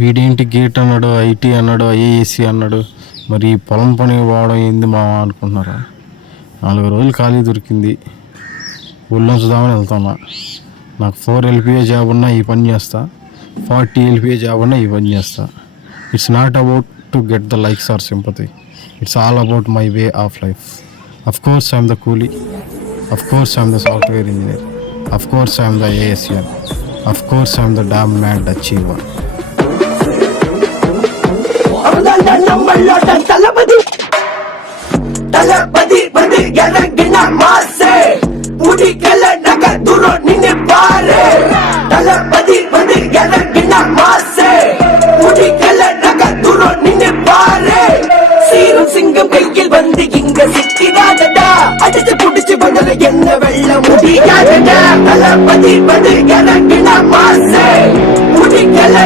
వీడేంటి గేట్ అన్నాడు, ఐటీ అన్నాడు, ఐఏఎస్సి అన్నాడు. మరి పొలం పని పోవడం ఏంది మావా అనుకుంటున్నారా? 4 రోజులు ఖాళీ దొరికింది, ఒళ్ళొంచుదామని వెళ్తున్నా. నాకు 4 LPA జాబ్ ఉన్నా ఈ పని చేస్తా, 40 LPA జాబ్ ఉన్నా ఈ పని చేస్తా. It's not about to get the likes or sympathy. It's all about my way of life. Of course I'm the coolie, of course I'm the software engineer, of course I'm the ASN, of course I'm the damn mad achiever. Thalapathy Thalapathy வந்து இறங்கின மாசே முடிக்கல நகர் தூரம் நின்னு பாரு. தளபதி வந்து இறங்கின மாசே முடிக்கல நகர் தூரம் நின்னு பாரு. சீரும் சிங்கம் கையில் வந்து இங்க சிக்கிறாதடா, அடிச்சு புடிச்சு பதில என்ன வெள்ள முடியாதடா. தளபதி வந்து இறங்கின மாசே முடிக்கல